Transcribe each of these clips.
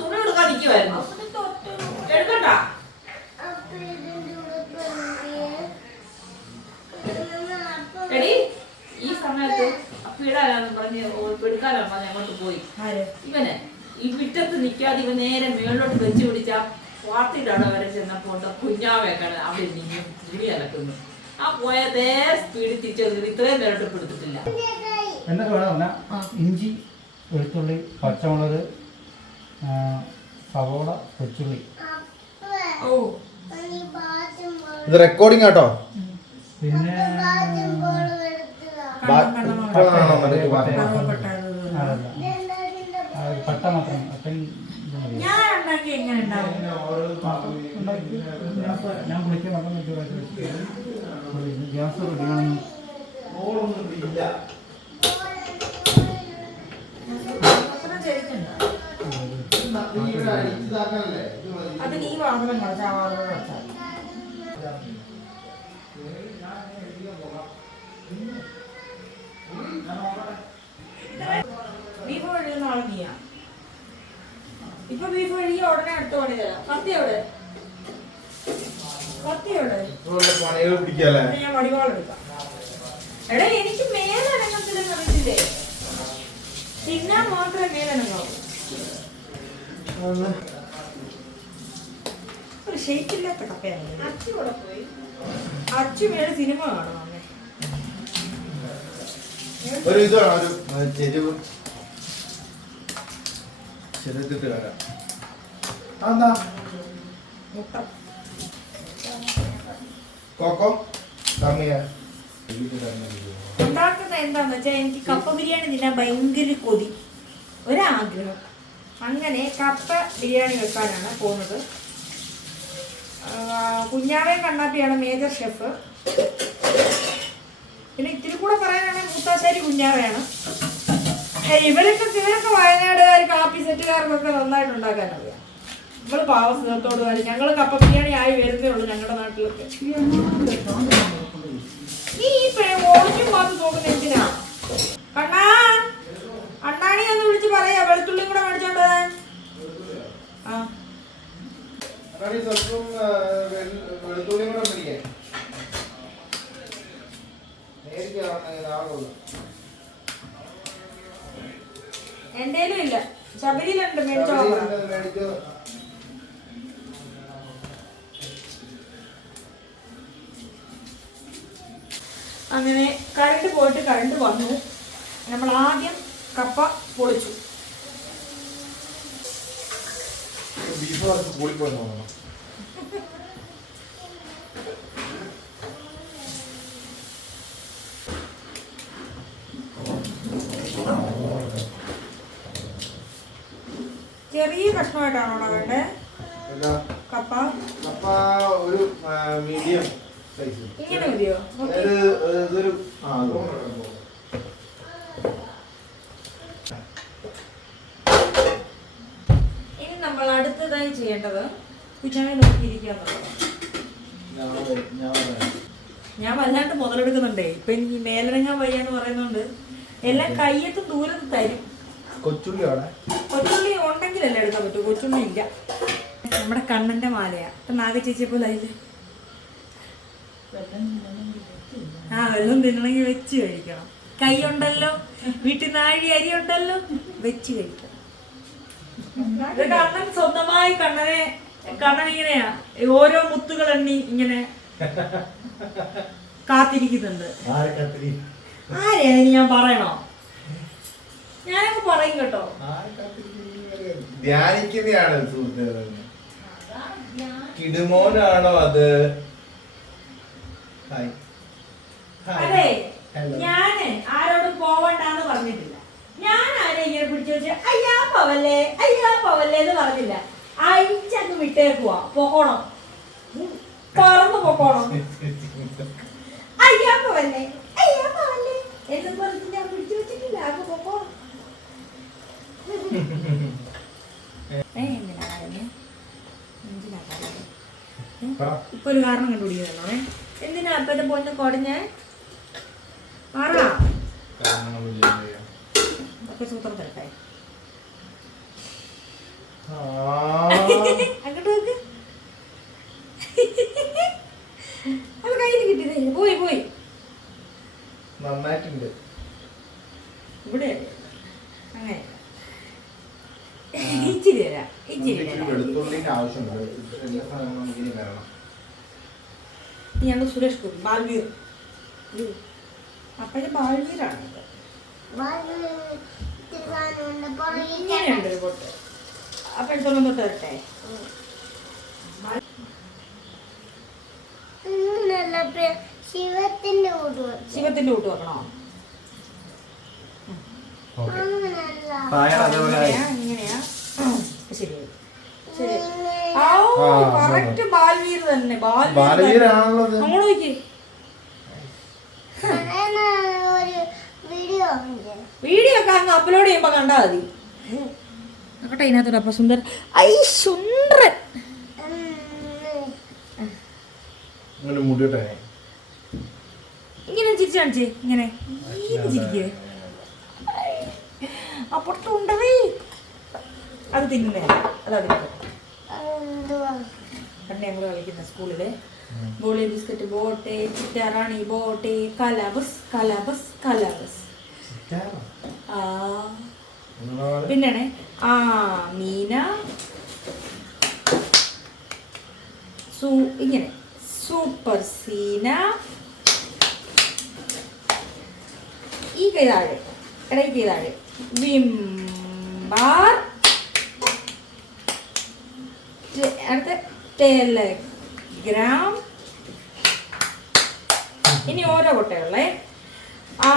തുണി കൊടുക്കാൻ നിൽക്കുമായിരുന്നു. എടുക്കണ്ട. എടി ഈ സമയത്ത് പിടാനാന്ന് പറഞ്ഞ് എടുക്കാനാണ് പറഞ്ഞ് അങ്ങോട്ട് പോയി. ഇവനെ ഈ വിറ്റത്ത് നിൽക്കാതെ ഇവൻ നേരെ മേളിലോട്ട് വെച്ച് പിടിച്ച വാർത്തയുടെ അവിടെ വരെ ചെന്നപ്പോ കുഞ്ഞാവേക്കാണ് അവിടെ നീങ്ങി തുണി അലക്കുന്നു. ആ പോയതേ സ്പീഡിൽ തിരിച്ചെടുത്ത് ഇത്രയും നേരിട്ട് പിടിച്ചിട്ടില്ല. എന്തൊക്കെ വേണം പറഞ്ഞാൽ ഇഞ്ചി, വെളുത്തുള്ളി, പച്ചമുളക്, സവോള, കൊച്ചുള്ളി. ഇത് റെക്കോർഡിംഗ് ആട്ടോ. പിന്നെ പട്ട മാത്രം. ഞാൻ കുളിക്കാൻ ഗ്യാസ് റെഡിയാണ്. അത് നീ വാങ്ങണം. ബീഫ് കഴിയുന്ന ആൾ നീയാ. ഇപ്പൊ ബീഫ് കഴിയ ഉടനെ അടുത്ത പണി തരാം. കത്തിയോടെ ഞാൻ വടിവാളെടുക്കാം. എടാ എനിക്ക് മേലനങ്ങത്തില്ലെന്ന് അറിയത്തില്ലേ? തിന്നാൻ മാത്രമേ മേലനങ്ങാവൂ. ഒരു ഷെയ്ക്കില്ലാത്ത കപ്പയാണ്. അച്ചു കൂടെ പോയി. അച്ചു മേലെ സിനിമ കാണണം. ഒരു ഇതാണ് ഒരു ചെരുവ് ചെറുത്തിട്ട് വരാം. എന്താ മുട്ട കോക്കോ ഉണ്ടാക്കുന്ന എന്താന്ന് വെച്ചാൽ എനിക്ക് കപ്പ ബിരിയാണി തിന്നാൻ ഭയങ്കര കൊതി, ഒരാഗ്രഹം. അങ്ങനെ കപ്പ ബിരിയാണി വെക്കാനാണ് പോകുന്നത്. കുഞ്ഞാവേ കണ്ണാപ്പിയാണ് മേജർ ഷെഫ്. പിന്നെ ഇത്തിരി കൂടെ പറയാനാണെങ്കിൽ മൂത്താശ്ശേരി കുഞ്ഞാവയാണ്. ഇവരൊക്കെ വയനാടുകാർ കാപ്പി സെറ്റുകാർക്കൊക്കെ നന്നായിട്ട് ഉണ്ടാക്കാൻ അറിയാം. നമ്മൾ പാവസുഖത്തോട് കാര്യം ഞങ്ങൾ കപ്പ ബിരിയാണി ആയി വരുന്നേ ഉള്ളൂ ഞങ്ങളുടെ നാട്ടിലൊക്കെ. നീ ഓടിക്കും മാത്രം നോക്കുന്ന എന്തിനാ? കണ്ണാ അണ്ണാണി ഒന്ന് വിളിച്ച് പറയാ വെളുത്തുള്ളിയും കൂടെ മേടിച്ചോണ്ട്. എന്റേലും ഇല്ല, ശബരിയിലുണ്ട്. മേടിച്ചോ. അങ്ങനെ കറണ്ട് പോയിട്ട് കറണ്ട് വന്നു. നമ്മൾ ആദ്യം കപ്പ പൊളിച്ചു. ചെറിയ കഷ്ണമായിട്ടാണോ വേണ്ടേ കപ്പ? കപ്പ ഒരു മീഡിയം സൈസ്. ഇങ്ങനെ മതിയോ? ഇനി നമ്മൾ അടുത്തതായി ചെയ്യേണ്ടത് കുഞ്ഞാവെ നോക്കിയിരിക്കാന്നുള്ളതാണ്. ഞാൻ വല്ലാണ്ട് മുതലെടുക്കുന്നുണ്ടേ. ഇപ്പൊ എനിക്ക് മേലനങ്ങാൻ വയ്യാന്ന് പറയുന്നോണ്ട് എല്ലാം കയ്യത്തും ദൂരത്ത് തരും. കൊച്ചുള്ളി കൊച്ചുള്ളി ഉണ്ടെങ്കിലല്ലേ എടുക്കാൻ പറ്റൂ. കൊച്ചുള്ളി ഇല്ല. നമ്മുടെ കണ്ണന്റെ മാലയാ. ഇപ്പൊ നാഗ ചേച്ചിയെ പോലെ അതില് വെള്ളം തിന്നണമെങ്കിൽ വെച്ച് കഴിക്കണം. കൈ ഉണ്ടല്ലോ, വീട്ടിൽ നാഴി അരി ഉണ്ടല്ലോ, വെച്ച് കഴിക്കണം. കണ്ണൻ സ്വന്തമായി കണ്ണൻ ഇങ്ങനെയാ ഓരോ മുത്തുകൾ എണ്ണി ഇങ്ങനെ കാത്തിരിക്കുന്നുണ്ട്. ആരെയാ ഞാൻ പറയണോ? ഞാനൊക്കെ പറയും കേട്ടോ. ധ്യാനിക്കുന്നതാണ് സുഹൃത്തുക്കളെ. കിടുമോനാണോ അത്? അതെ, ഞാന് ആരോടും പോവണ്ടെന്ന് പറഞ്ഞിട്ടില്ല. ഞാൻ ആരെ ഇങ്ങനെ പിടിച്ചു വെച്ച് അയ്യാ പോവല്ലേ എന്ന് പറഞ്ഞില്ല. അയച്ചങ്ങ് വിട്ടേക്കുവാ. പൊക്കോണം, പറന്ന് പൊക്കോണം. അയ്യാ പോവല്ലേ എന്നും പറഞ്ഞ് ഞാൻ പിടിച്ചു വെച്ചിട്ടില്ല. അപ്പൊ പൊക്കോണം. ഇപ്പൊ ഒരു കാരണം കണ്ടുപിടിക്കുന്നോ? എന്തിനാ അപ്പത്തെ പോന്ന് കൊടഞ്ഞേ? സൂത്രം തരട്ടെ. നന്നായിട്ടുണ്ട്. ഇവിടെ അങ്ങനെ ഇച്ചിരി തരാം, ഇച്ചിരി ഇച്ചിരി തരാം. വെളുത്തുള്ളിന്റെ ആവശ്യമുണ്ട്. എല്ലാ സാധനങ്ങളും നമുക്ക് ഇനി വരണം. ഞങ്ങൾ സുരേഷ് ഗോപി ബാൽവീർ അപ്പോഴേ ബാൽവീരാണ് ഇങ്ങനെയുണ്ട് ഒരു പൊട്ട്. അപ്പോഴത്തോളം തൊട്ട് തരട്ടെ. ശിവത്തിന്റെ കൂട്ട് വെക്കണോ? പായ അതേപോലെ ആയി. ഇങ്ങനെയാ ശരി ശരി. കറക്റ്റ് ബാൽവീർ തന്നെ. ബാലവീരാണല്ലോ ഇത്. അങ്ങോട്ട് നോക്കി. വീഡിയോ ഒക്കെ അങ്ങ് അപ്ലോഡ് ചെയ്യുമ്പോ കണ്ടാ മതി. നോക്കട്ടെ ഇതിനകത്തോടെ. അപ്പൊ സുന്ദരൻ. ഐ സുന്ദരൻ. ഇങ്ങനെ മുടിയിട്ടെ. ഇങ്ങനെ ചിരിച്ചു കാണിച്ചേ. ഇങ്ങനെ ചിരിക്കേ. അപ്പുറത്തുണ്ടവേ അത് തിന്നുന്നേ. അതവിടെ പണ്ട് ഞങ്ങൾ കളിക്കുന്ന സ്കൂളില് ബോളി ബിസ്ക്കറ്റ് ബോട്ടെ ചിറ്റാറാണി ബോട്ടെ കലാബസ് കലാബസ് കലാബസ്. പിന്നാണ് ആ മീന ഇങ്ങനെ സൂപ്പർ സീന. ഈ കൈ താഴെ ഇടയ്ക്ക് കൈ താഴെ വിംബാർ. അടുത്ത ടെലഗ്രാം. ഇനി ഓരോ കൊട്ടയുള്ളേ. ആ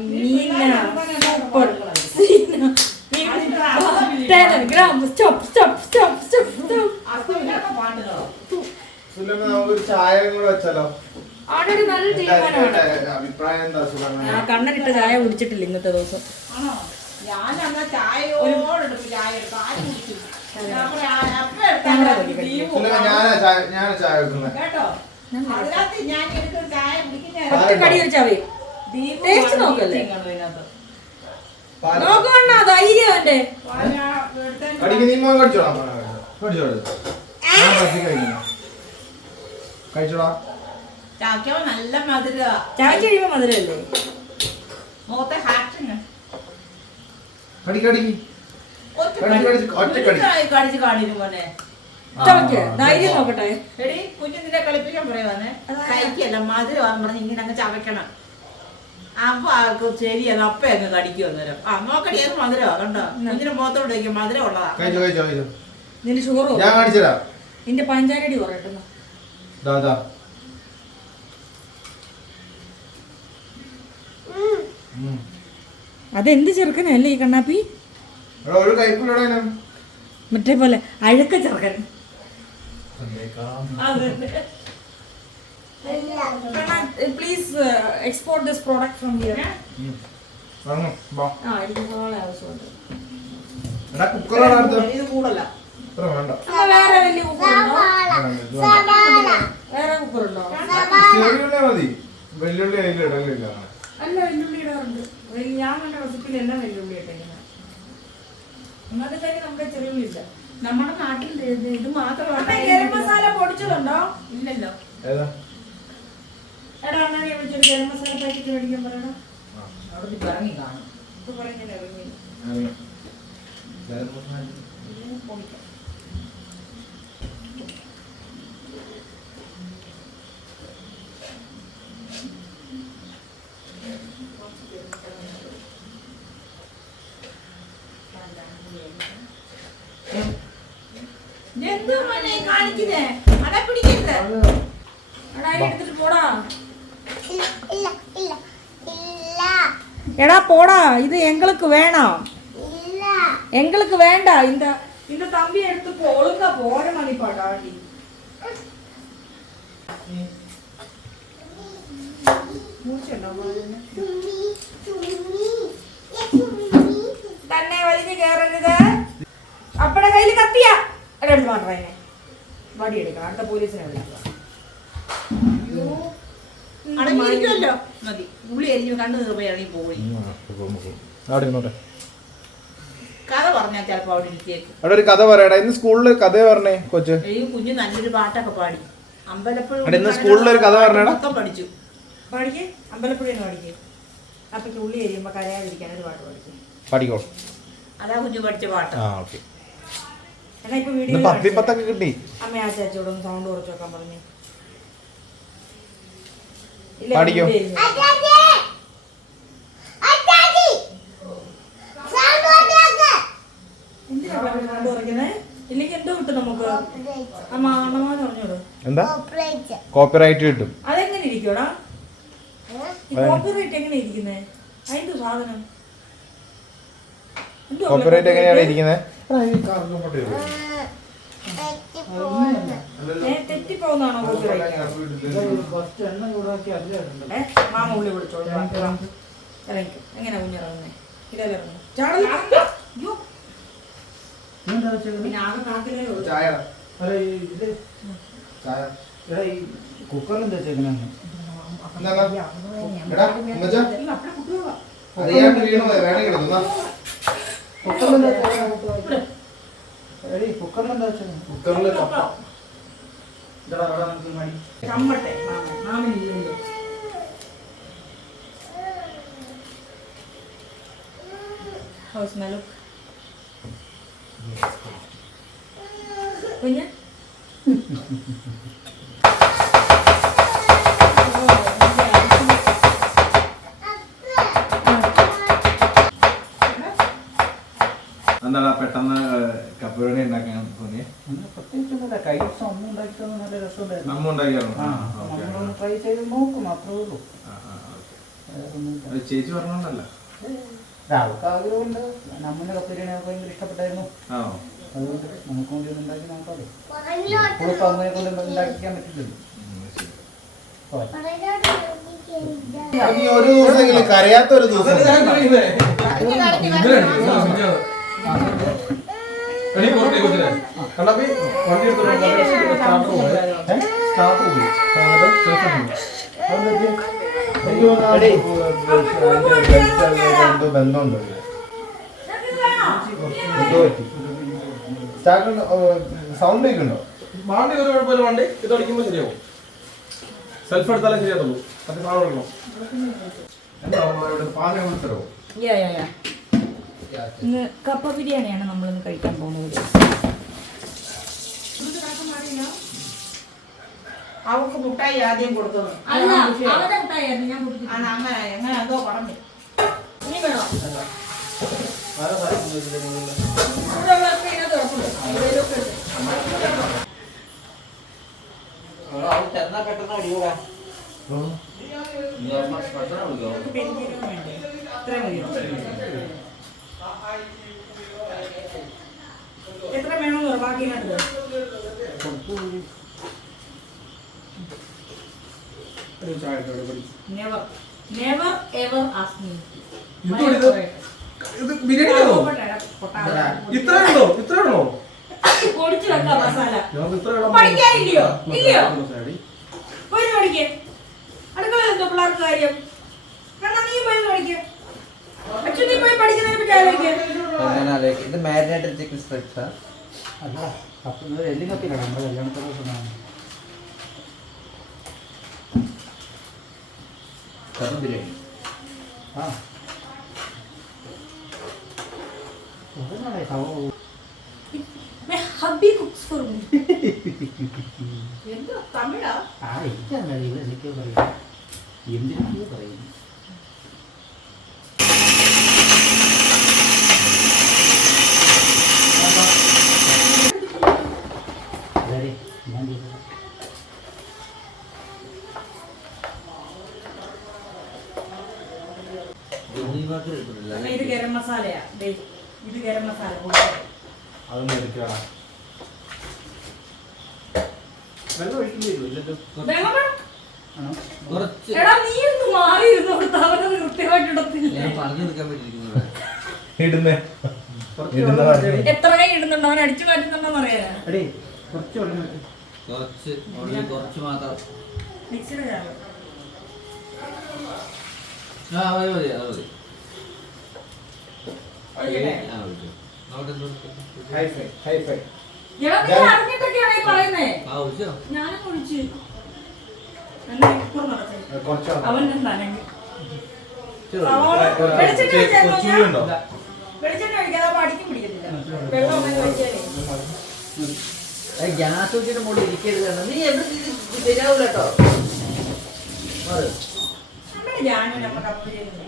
മീന സൂപ്പർ സീന Telegram. Stop stop stop stop. Sulabha നമുക്കൊരു ചായ കൂടെ വെച്ചാലോ? അവിടെ ഒരു നല്ല തീരുമാനമാണ്. അഭിപ്രായം എന്താ സുലഭ? ആ കണ്ണനിട്ട ചായ കുടിച്ചിട്ടില്ല ഇന്നത്തെ ദിവസം. ഞാൻ ചായ വെക്കുന്നത്. ഒറ്റ കടി ഒരു ചവയും ടേസ്റ്റ് നോക്കല്ലേ? നോക്കണ ധൈര്യം അവന്റെ. കടിക്ക് നീ മോൻ കടിച്ചോളാം. കടിച്ചോളൂ. കഴിച്ചോളാം. നല്ല മധുര. ചായക്ക് കഴിയുമ്പോ മധുരല്ലേ? മുഖത്തെ ഹാറ്റിന് കടിക്കടിക്ക് കടിച്ച് കാണിരും മോനെ. ധൈര്യം നോക്കട്ടെ. എടി കുഞ്ഞു നിന്നെ കളിപ്പിക്കാൻ പറയുവാന്നെ. കഴിക്കല്ല മധുരം പറഞ്ഞ് ഇങ്ങനെ അങ്ങ് ചവയ്ക്കണം. അപ്പൊ ആൾക്ക് ശരിയാണ്. അപ്പ അങ്ങ് കടിക്കും അന്നേരം. ആ നോക്കടി ഏത് മധുരമാ കണ്ടോ? കുഞ്ഞിന്റെ മുഖത്തോട്ട് വയ്ക്കും മധുരം ഉള്ളതാ. നിന്റെ ഷുഗർ ഞാൻ കാണിച്ചതാ. നിന്റെ പഞ്ചാരടി കുറയട്ടെന്നോ? അതെന്ത് ചെറുക്കനല്ലേ ഈ കണ്ണാപ്പി? ഒരു കൈപ്പിലൂടെ മറ്റേ പോലെ അഴുക്ക ചെറുക്കൻ. Please export this product from here. എനിക്ക് നാളെ ആവശ്യമുണ്ട്. ഇത് കൂടല്ല. വേറെ വലിയ കുക്കറുണ്ടോ? വേറെ കുക്കറുണ്ടോ? മതി. വെല്ലുള്ളി അതിൽ ഇടലില്ല. അല്ല വെല്ലുള്ളി ഇടാറുണ്ട്. ഞാൻ കണ്ട റെസിപ്പിയിൽ എല്ലാം വെല്ലുള്ളി ഇട്ടേക്കുന്നത്. ഒന്നാമത്തെ കാര്യം നമ്മുടെ ചെറുള്ളി ഇല്ല. നമ്മുടെ നാട്ടിൽ ഇത് മാത്രമാണ്. ഗരം മസാല പൊടിച്ചതുണ്ടോ? ഇല്ലല്ലോ. എടാ അണ്ണാ നീ വിളിച്ചൊരു ഗരം മസാല പാക്കറ്റ് മേടിക്കാൻ പറയണം. അവിടെ ഇറങ്ങി കാണും. ഇപ്പൊ പറയുന്നില്ല ഇറങ്ങി. കാണിക്കുന്നേ അടാ പിടിക്കരുത്. എടാ എടുത്തിട്ട് പോടാ. എടാ പോടാ. ഇത് എங்களுக்கு വേണം. എங்களுக்கு വേണ്ട. இந்த தம்பி எடுத்து போ. ஒழுங்கா போற மணி பாடாடி. തന്നെ വലിഞ്ഞ് കയറരുത്. അപ്പടെ കയ്യിൽ കത്തിയാ എടുത്ത് മാറ്റേ. വടി എടുക്കണം. അടുത്ത പോലീസിനെ വിളിക്കുക. അടങ്ങിയിരിക്കുമല്ലോ. മതി. ഉള്ളി അരിഞ്ഞു കണ്ടു നിർമ്മ ഇറങ്ങി പോയി. കഥ പറഞ്ഞാൽ ചിലപ്പോ അവിടെ ഇരിക്കേക്കും. അവിടെ ഒരു കഥ പറയടാ. ഇന്ന് സ്കൂളില് കഥ പറഞ്ഞേ കൊച്ചു. കുഞ്ഞു നല്ലൊരു പാട്ടൊക്കെ പാടി. ഇന്ന് സ്കൂളിൽ ഒരു കഥ പറഞ്ഞാ മൊത്തം പഠിച്ചു. പാടിക്കേ. അമ്പലപ്പുഴ പഠിക്കേ. അപ്പയ്ക്ക് ഉള്ളി കഴിയുമ്പോൾ കരയാതിരിക്കാൻ ഒരു പാട്ട് പഠിക്കും. പഠിക്കോ? അതാ കുഞ്ഞു പഠിച്ച പാട്ട്. ആ ഓക്കെ. എന്നാ ഇപ്പൊ ഇന്ന് വീഡിയോ 10 കിട്ടി. അമ്മ ആ ചേച്ചിയോടൊന്ന് സൗണ്ട് കുറച്ച് വെക്കാൻ പറഞ്ഞു. പഠിക്കോ? എന്തിനാ സൗണ്ട് കുറയ്ക്കുന്നത്? ഇല്ലെങ്കിൽ എന്തോ കിട്ടും നമുക്ക്? അമ്മ അണ്ണമാന്ന് പറഞ്ഞോളൂ. എന്താ? കോപ്പിറൈറ്റ് കിട്ടും. അതെങ്ങനെ ഇരിക്കോടാ? ഈ കോപ്പിറൈറ്റ് എങ്ങനെ ഇരിക്കുന്നേ? അതിന്റെ സാധനം കോപ്പിറൈറ്റ് എങ്ങനെയാണ് ഇരിക്കുന്നത്? തെറ്റിപ്പോന്നാണോ കോപ്പിറൈറ്റ്? ഫസ്റ്റ് എണ്ണ ചൂടാക്കി അതിലിടണ്ട. മാമ ഉള്ളി വിളിച്ചോളൂ. ഇറങ്ങിക്കും. എങ്ങനെയാ കുഞ്ഞിറങ്ങുന്നേ? ഇടയിലിറങ്ങും. ഇതെന്താ വെച്ചേക്കുന്നത്? പിന്നെ ആകെ കാക്കിലേ ഉള്ളൂ. ചായ. അല്ല ഇത് ചായ. എടാ ഈ കുക്കറിൽ എന്താ വെച്ചേക്കണെന്ന്? അറിയാണ്ട് വീണു വേണേ കിടന്നു. കുക്കറിൽ എന്താ വെച്ചേക്കണേ? എടീ കുക്കറിൽ എന്താ വെച്ചേക്കണേ? കുക്കറിൽ കപ്പ. ഇതാ അവിടെ നമുക്ക് മടി. ചമ്മട്ടെ മാമനില്ലല്ലോ. ഹൗസ് മേലോ കുഞ്ഞ് എന്താണ് പെട്ടെന്ന് കപ്പലണ്ടി ഉണ്ടാക്കാൻ തോന്നിയേ? അങ്ങനെ പ്രത്യേകിച്ചൊന്നുമില്ല. കഴിഞ്ഞ ദിവസം അമ്മ ഉണ്ടാക്കിത്തന്ന നല്ല രസമുണ്ടായിരുന്നു. നമ്മ ഉണ്ടാക്കിയായിരുന്നു. നമ്മളൊന്ന് ട്രൈ ചെയ്ത് നോക്കും, മാത്രമേ ഉള്ളൂ. ചേച്ചി പറഞ്ഞോണ്ടല്ല. അവർക്ക് ആഗ്രഹമുണ്ട്. നമ്മളുടെ കപ്പലിനെ ഭയങ്കര ഇഷ്ടപ്പെട്ടായിരുന്നു. അതുകൊണ്ട് നമുക്ക് വേണ്ടി ഒന്ന് ഉണ്ടാക്കി നോക്കാമല്ലോ. ഇപ്പോഴിപ്പോൾ അമ്മയെ കൊണ്ട് ഉണ്ടാക്കിക്കാൻ പറ്റില്ലല്ലോ. ഒരു ദിവസം കരയാത്ത ഒരു ദിവസം. ബന്ധമുണ്ട്. എന്തോ പറ്റി? സൗണ്ട് കേൾക്കുന്നുണ്ടോ? വണ്ടി ഒരു കുഴപ്പമില്ല. വണ്ടി ഇത് അടിക്കുമ്പോൾ ശരിയാവും. സെൽഫ് എടുത്താലേ ശരിയാത്തുള്ളൂ. മറ്റേ സാധനം എടുക്കണം. പാചകം വിളിച്ചോ? ഇന്ന് കപ്പ ബിരിയാണിയാണ് നമ്മളിന്ന് കഴിക്കാൻ പോകുന്നത്. അവക്ക് മുട്ടായി ആദ്യം കൊടുത്തത്. അങ്ങനെ അങ്ങനെ എന്തോ പറഞ്ഞു. ഇനി വേണോ? എത്ര വേണമെന്ന് ബാക്കി Never, never ever ask me. ഇത് ബിരിയാണി ആണോ? ഇത്രയാണോ? ഇത്രയാണോ? പൊടിച്ചു വെക്കാം മസാല. ഇത്ര പഠിക്കാനില്ലയോ? ഇല്ലയോ? പോയി പഠിക്കേ. അടുക്കളയിൽ എന്തോ പിള്ളേർക്ക് കാര്യം? കാരണം നീ പോയി പഠിക്കേ. അച്ഛൻ നീ പോയി പഠിക്കുന്നതിനെ പറ്റി ആലോചിക്കേ. ഇത് മാരിനേറ്റഡ് ചിക്കൻ സ്ട്രിപ്സ് അല്ല, അപ്പം എല്ലി കപ്പിലാണ് നമ്മുടെ കല്യാണത്തെ ദിവസമാണ്. ബിരിയാണി ആ My hubby cooks for me. എന്താ തമിഴാ? ആ എനിക്കറിയില്ല, എന്തൊക്കെയോ പറയും, എന്തിനൊക്കെയോ പറയും. അതെ ഞാൻ ചെയ്തത്. ഇത് ഗരം മസാലയാ. ഇത് ഗരം മസാല. അതൊന്നും എടുക്കണം. വെള്ളം ഒഴിക്കേണ്ടി വരും. ആണോ? എടാ നീ ഒന്ന് മാറിയിരുന്നു. അവനത് കൃത്യമായിട്ട് ഇടത്തില്ല. പറഞ്ഞെടുക്കാൻ പറ്റിയിരിക്കുന്നത് ഇടുന്നേ എത്ര കൈ ഇടുന്നുണ്ടോ? അവൻ അടിച്ചു മാറ്റുന്നുണ്ടോന്ന് അറിയാനാ. എടീ കുറച്ച് വെള്ളം വെച്ച്. കുറച്ച് മാത്രം. മിക്സിയുടെ ജാറ്. ആ മതി മതി അത് മതി. ഒഴിക്കട്ടെ? ഹൈഫൈ. എടാ നീ അറിഞ്ഞിട്ടൊക്കെയാണ് ഈ പറയുന്നേ. ആ ഒഴിച്ചോ? ഞാനും ഒഴിച്ച്. എന്നെ ഇപ്പുറം നടക്കേ. കുറച്ച് അവൻ എന്താണെങ്കിൽ വെളിച്ചെണ്ണ ഒഴിച്ചാൽ കൊച്ചുള്ളി ഉണ്ടോ? വെളിച്ചെണ്ണ ഒഴിക്കാതെ അപ്പൊ അടിക്കും പിടിക്കത്തില്ല. വെള്ളം അങ്ങനെ ഒഴിച്ചാലേ. ഗ്യാസ് വെച്ചിട്ട് മുകളിൽ ഇരിക്കരുത്. നീ എവിടെ ശരിയാവൂല കേട്ടോ. നമ്മുടെ ജാനുവിന് അപ്പൊ കപ്പല് ചെയ്യുന്നു.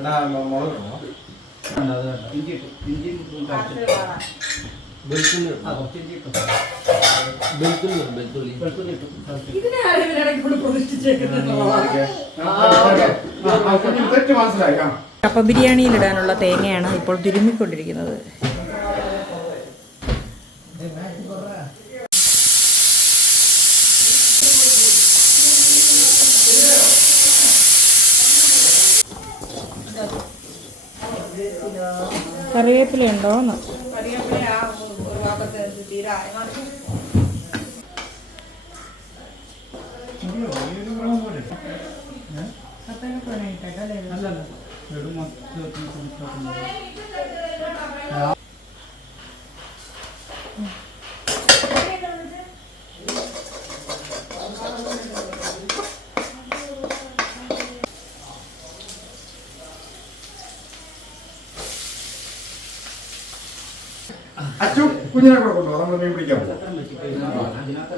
എടാ മുളക് ഇടണോ? ഇഞ്ചി ഇട്ടു. ഇഞ്ചിയും കാച്ചിൽ കാണാം. വെളുത്തുള്ളി കുറച്ച് ഇഞ്ചി ഇട്ടു. വെളുത്തുള്ളി വെളുത്തുള്ളി ഇട്ടു. ഇതിനെ ആരും ഇതിനിടയ്ക്ക് കൊണ്ട് പ്രതിഷ്ഠിച്ചേക്കുന്നത്. തെറ്റ് മനസ്സിലായി. ആ കപ്പ ബിരിയാണിയിലിടാനുള്ള തേങ്ങയാണ് ഇപ്പോൾ തിരുമ്മിക്കൊണ്ടിരിക്കുന്നത്. കറിവേപ്പില ഉണ്ടോന്ന് അല്ലല്ല ലഡു മൊത്തം അച്ചു കുഞ്ഞിനെ കൂടെ കൊണ്ടുപോകാം. നമ്മൾ മീൻ പിടിക്കാൻ പോകും.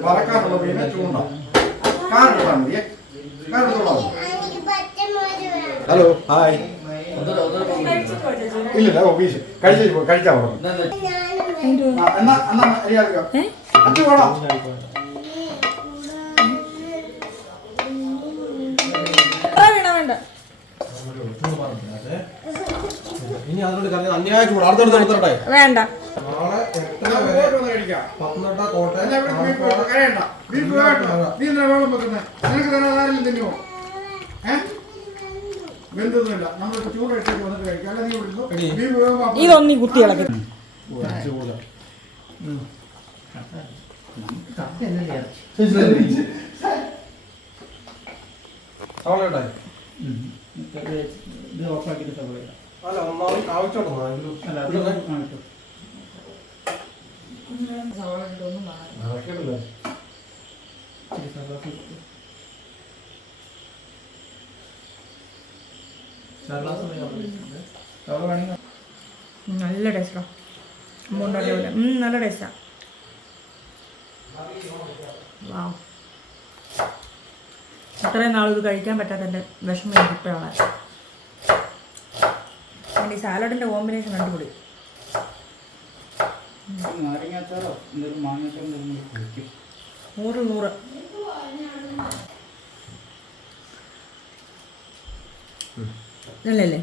വറക്കാനുള്ള മീനെ ചൂണ്ട കാറിട്ടാ മതി. കാറിട്ടോളാം. Hello hi. ഇല്ലില്ല ഓഫീസ് കഴിച്ചാ പറഞ്ഞു. എന്നാ അറിയാം. അച്ചു പോടാ. വേണ്ട ഇനി അതിനോട് അന്യായ ചൂട് അടുത്തടുത്തട്ടെ. വേണ്ട. നാളെ 8 വരെ കഴിക്കാം. പത്തനംതിട്ട കോട്ടയം ബന്ധമൊന്നുമില്ല. നമ്മൾ ചൂട് കഴിച്ചിട്ട് വന്നിട്ട് കഴിക്കാം. അല്ല നീ വിളിച്ചു ഇതൊന്നീ കുത്തി ഇളക്കി. സവാള ഇത് ഓഫാക്കിയിട്ട് സവാള അല്ല ഒന്നാമത് ആവശ്യമുണ്ടോ? അല്ല അത് ആവശ്യം നടക്കണ്ടല്ലേ? നല്ല ടേസ്റ്റാ. നല്ല ടേസ്റ്റാ. വാവ്. അത്രയും നാൾ ഇത് കഴിക്കാൻ പറ്റാത്തതിൻ്റെ വിഷമം എനിക്കിപ്പോഴാണ്. ഈ സാലഡിൻ്റെ കോമ്പിനേഷൻ കണ്ടുപിടി. നാരങ്ങാച്ചാറോ എന്തെങ്കിലും മാങ്ങാച്ചാറോ എന്തെങ്കിലും കഴിക്കും. 100 നല്ലല്ലേ?